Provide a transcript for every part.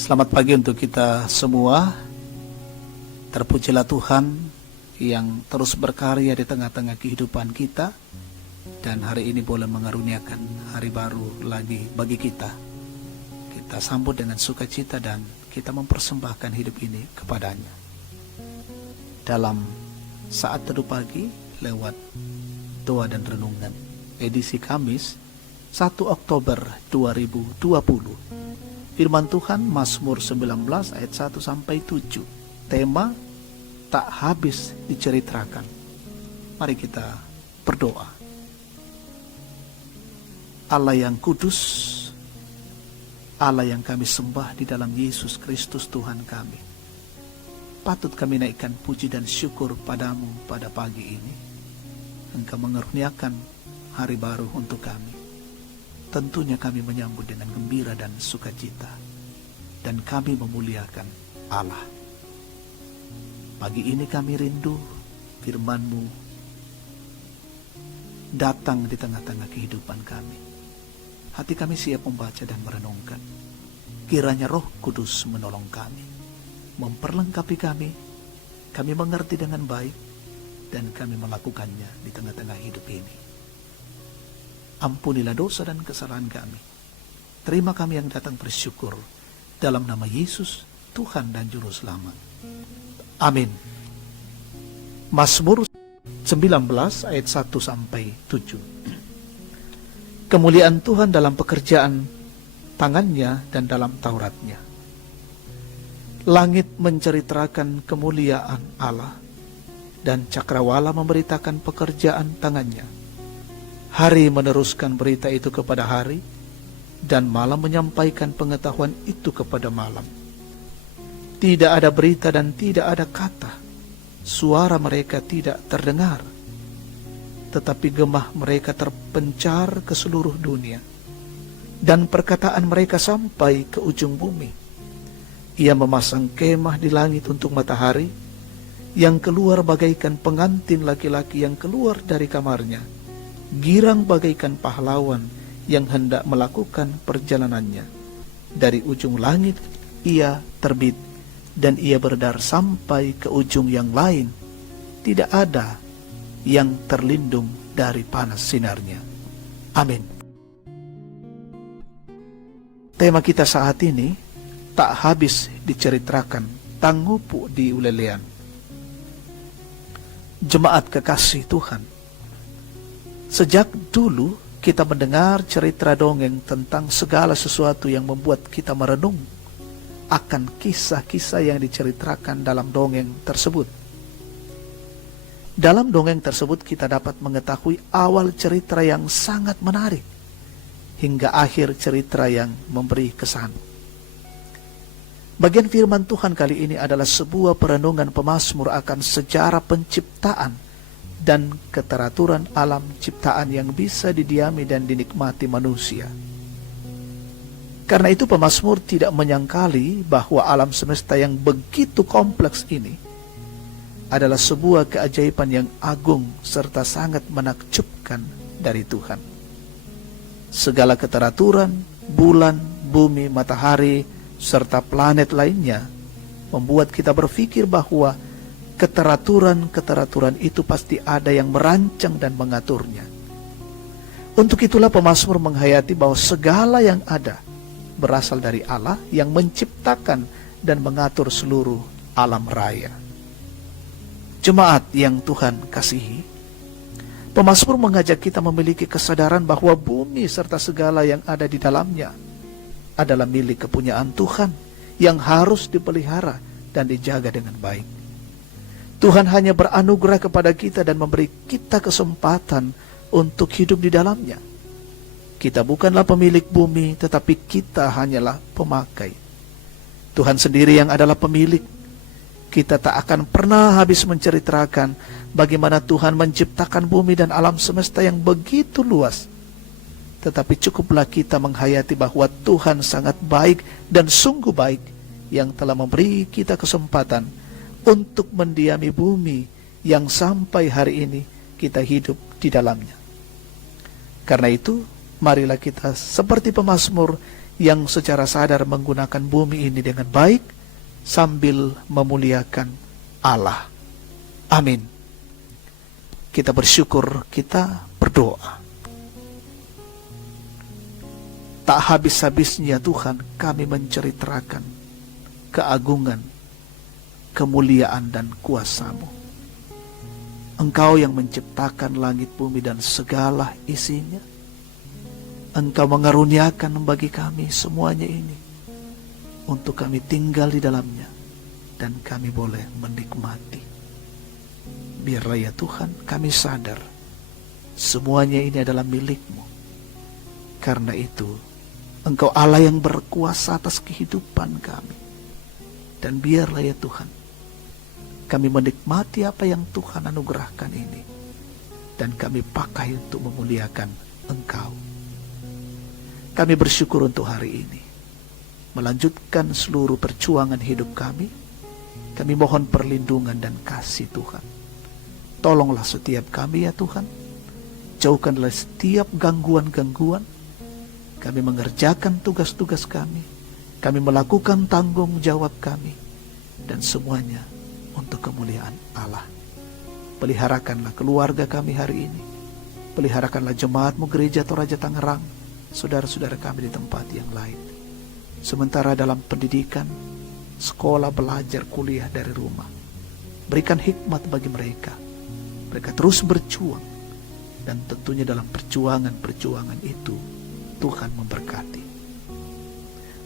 Selamat pagi untuk kita semua. Terpujilah Tuhan yang terus berkarya di tengah-tengah kehidupan kita, dan hari ini boleh mengaruniakan hari baru lagi bagi kita. Kita sambut dengan sukacita dan kita mempersembahkan hidup ini kepadanya. Dalam saat teduh pagi lewat doa dan renungan edisi Kamis 1 Oktober 2020, firman Tuhan Mazmur 19 ayat 1 sampai 7. Tema tak habis diceritakan. Mari kita berdoa. Allah yang kudus, Allah yang kami sembah di dalam Yesus Kristus Tuhan kami, patut kami naikkan puji dan syukur padamu pada pagi ini. Engkau mengaruniakan hari baru untuk kami. Tentunya kami menyambut dengan gembira dan sukacita, dan kami memuliakan Allah. Pagi ini kami rindu firman-Mu datang di tengah-tengah kehidupan kami. Hati kami siap membaca dan merenungkan. Kiranya Roh Kudus menolong kami, memperlengkapi kami mengerti dengan baik, dan kami melakukannya di tengah-tengah hidup ini. Ampunilah dosa dan kesalahan kami. Terima kami yang datang bersyukur. Dalam nama Yesus, Tuhan dan Juru Selamat. Amin. Mazmur 19 ayat 1 sampai 7. Kemuliaan Tuhan dalam pekerjaan tangannya dan dalam Tauratnya. Langit menceritakan kemuliaan Allah, dan cakrawala memberitakan pekerjaan tangannya. Hari meneruskan berita itu kepada hari, dan malam menyampaikan pengetahuan itu kepada malam. Tidak ada berita dan tidak ada kata, suara mereka tidak terdengar, tetapi gemah mereka terpencar ke seluruh dunia, dan perkataan mereka sampai ke ujung bumi. Ia memasang kemah di langit untuk matahari, yang keluar bagaikan pengantin laki-laki yang keluar dari kamarnya, girang bagaikan pahlawan yang hendak melakukan perjalanannya. Dari ujung langit ia terbit, dan ia beredar sampai ke ujung yang lain. Tidak ada yang terlindung dari panas sinarnya. Amin. Tema kita saat ini, tak habis diceritakan, tangupu di ulelean. Jemaat kekasih Tuhan, sejak dulu kita mendengar cerita dongeng tentang segala sesuatu yang membuat kita merenung akan kisah-kisah yang diceritakan dalam dongeng tersebut. Dalam dongeng tersebut kita dapat mengetahui awal cerita yang sangat menarik, hingga akhir cerita yang memberi kesan. Bagian firman Tuhan kali ini adalah sebuah perenungan pemazmur akan sejarah penciptaan dan keteraturan alam ciptaan yang bisa didiami dan dinikmati manusia. Karena itu pemazmur tidak menyangkali bahwa alam semesta yang begitu kompleks ini adalah sebuah keajaiban yang agung serta sangat menakjubkan dari Tuhan. Segala keteraturan, bulan, bumi, matahari, serta planet lainnya membuat kita berpikir bahwa keteraturan itu pasti ada yang merancang dan mengaturnya. Untuk itulah pemazmur menghayati bahwa segala yang ada berasal dari Allah yang menciptakan dan mengatur seluruh alam raya. Jemaat yang Tuhan kasihi, pemazmur mengajak kita memiliki kesadaran bahwa bumi serta segala yang ada di dalamnya adalah milik kepunyaan Tuhan yang harus dipelihara dan dijaga dengan baik. Tuhan hanya beranugerah kepada kita dan memberi kita kesempatan untuk hidup di dalamnya. Kita bukanlah pemilik bumi, tetapi kita hanyalah pemakai. Tuhan sendiri yang adalah pemilik. Kita tak akan pernah habis menceritakan bagaimana Tuhan menciptakan bumi dan alam semesta yang begitu luas. Tetapi cukuplah kita menghayati bahwa Tuhan sangat baik dan sungguh baik, yang telah memberi kita kesempatan untuk mendiami bumi yang sampai hari ini kita hidup di dalamnya. Karena itu, marilah kita seperti pemazmur yang secara sadar menggunakan bumi ini dengan baik sambil memuliakan Allah. Amin. Kita bersyukur, kita berdoa. Tak habis-habisnya Tuhan kami menceritakan keagungan, kemuliaan dan kuasa-Mu. Engkau yang menciptakan langit bumi dan segala isinya. Engkau mengaruniakan bagi kami semuanya ini untuk kami tinggal di dalamnya dan kami boleh menikmati. Biarlah ya Tuhan kami sadar semuanya ini adalah milik-Mu. Karena itu Engkau Allah yang berkuasa atas kehidupan kami. Dan biarlah ya Tuhan, kami menikmati apa yang Tuhan anugerahkan ini. Dan kami pakai untuk memuliakan Engkau. Kami bersyukur untuk hari ini. Melanjutkan seluruh perjuangan hidup kami. Kami mohon perlindungan dan kasih Tuhan. Tolonglah setiap kami ya Tuhan. Jauhkanlah setiap gangguan-gangguan. Kami mengerjakan tugas-tugas kami. Kami melakukan tanggung jawab kami. Dan semuanya untuk kemuliaan Allah. Peliharakanlah keluarga kami hari ini. Peliharakanlah jemaat-Mu Gereja Toraja Tangerang. Saudara-saudara kami di tempat yang lain. Sementara dalam pendidikan, sekolah, belajar, kuliah dari rumah. Berikan hikmat bagi mereka. Mereka terus berjuang. Dan tentunya dalam perjuangan-perjuangan itu, Tuhan memberkati.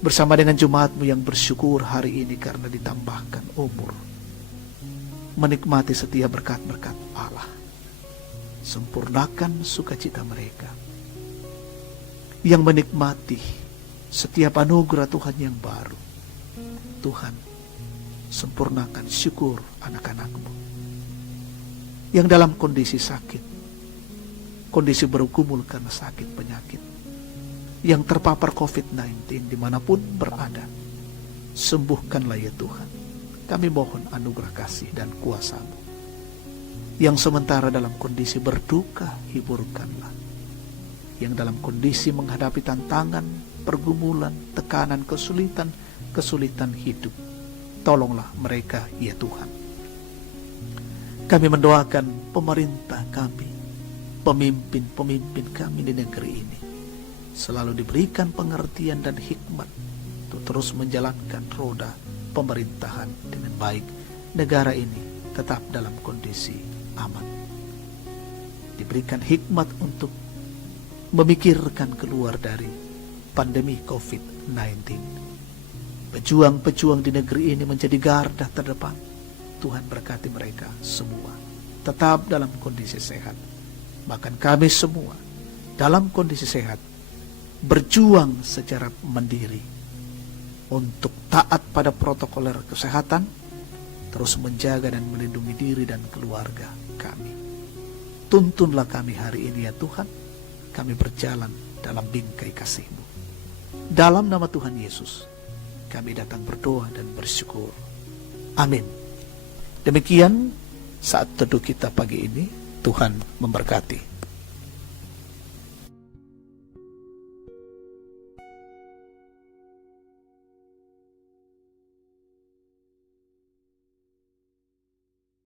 Bersama dengan jemaat-Mu yang bersyukur hari ini karena ditambahkan umur. Menikmati setiap berkat-berkat Allah. Sempurnakan sukacita mereka. Yang menikmati setiap anugerah Tuhan yang baru. Tuhan, sempurnakan syukur anak-anak-Mu. Yang dalam kondisi sakit. Kondisi bergumul karena sakit penyakit. Yang terpapar COVID-19 dimanapun berada. Sembuhkanlah ya Tuhan. Kami mohon anugerah kasih dan kuasa-Mu. Yang sementara dalam kondisi berduka, hiburkanlah. Yang dalam kondisi menghadapi tantangan, pergumulan, tekanan, kesulitan hidup. Tolonglah mereka ya Tuhan. Kami mendoakan pemerintah kami, pemimpin-pemimpin kami di negeri ini. Selalu diberikan pengertian dan hikmat untuk terus menjalankan roda pemerintahan dengan baik. Negara ini tetap dalam kondisi aman. Diberikan hikmat untuk memikirkan keluar dari pandemi COVID-19. Pejuang-pejuang di negeri ini menjadi garda terdepan. Tuhan berkati mereka semua. Tetap dalam kondisi sehat. Bahkan kami semua dalam kondisi sehat. Berjuang secara mandiri untuk taat pada protokoler kesehatan, terus menjaga dan melindungi diri dan keluarga kami. Tuntunlah kami hari ini ya Tuhan, kami berjalan dalam bingkai kasih-Mu. Dalam nama Tuhan Yesus, kami datang berdoa dan bersyukur. Amin. Demikian saat teduh kita pagi ini, Tuhan memberkati.